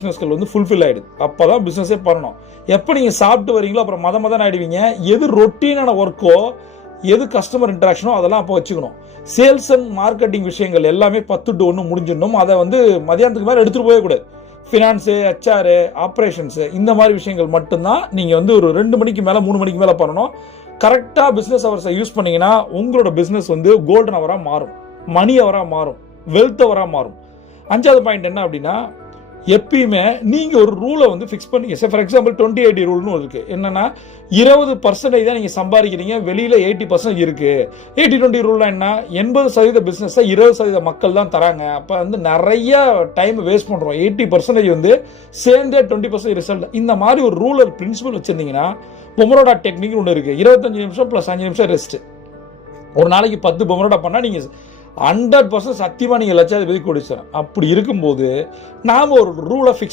பிசினஸ்கள் வந்து ஃபுல்ஃபில் ஆயிடுது. அப்பதான் பிசினஸே பண்ணணும். எப்ப நீங்க சாப்பிட்டு வரீங்களோ அப்புறம் மதம் ஆயிடுவீங்க. எது ரொட்டீனான ஒர்க்கோ, எது கஸ்டமர் இன்டராக்ஷனோ அதெல்லாம் அப்போ வச்சுக்கணும். சேல்ஸ் அண்ட் மார்க்கெட்டிங் விஷயங்கள் எல்லாமே 10 to 1 முடிஞ்சிடணும். அதை வந்து மதியானத்துக்கு மேலே எடுத்துட்டு போகவே கூடாது. ஃபினான்ஸு, ஹெச்ஆர், ஆப்ரேஷன்ஸு இந்த மாதிரி விஷயங்கள் மட்டும்தான் நீங்க வந்து ஒரு 2 மணிக்கு மேல 3 மணிக்கு மேல பண்ணணும். கரெக்டா பிசினஸ் அவர்ஸை யூஸ் பண்ணீங்கன்னா உங்களோட பிசினஸ் வந்து கோல்டன் அவரா மாறும், மணி அவரா மாறும், வெல்த் அவரா மாறும். 5வது பாயிண்ட் என்ன அப்படின்னா, எப்பயுமே நீங்க ஒரு ரூலை வந்து ஃபிக்ஸ் பண்ணீங்க. ஃபார் எக்ஸாம்பிள் 20-80 ரூல்னு இருக்கு. என்னன்னா 20% தான் நீங்க சம்பாதிக்கிறீங்க, வெளியில 80% இருக்கு. 80-20 ரூல்னா என்ன? 80% பிசினஸ் 20% மக்கள் தான் தராங்க. அப்ப வந்து நிறைய டைம் வேஸ்ட் பண்றோம். 80% வந்து சேர்ந்தே 20% ரிசல்ட். இந்த மாதிரி ஒரு ரூலர் பிரின்சிபல் வச்சிருந்தீங்கன்னா, பொமரோடா டெக்னிக் ஒன்று இருக்கு. 25 நிமிஷம் பிளஸ் 5 நிமிஷம் ரெஸ்ட். ஒரு நாளைக்கு 10 பொமரோடா பண்ணா நீங்க 100% சத்தியமா நீங்க லட்சாதிபதி கோடீஸ்வரன். அப்படி இருக்கும்போது நாம ஒரு ரூலை ஃபிக்ஸ்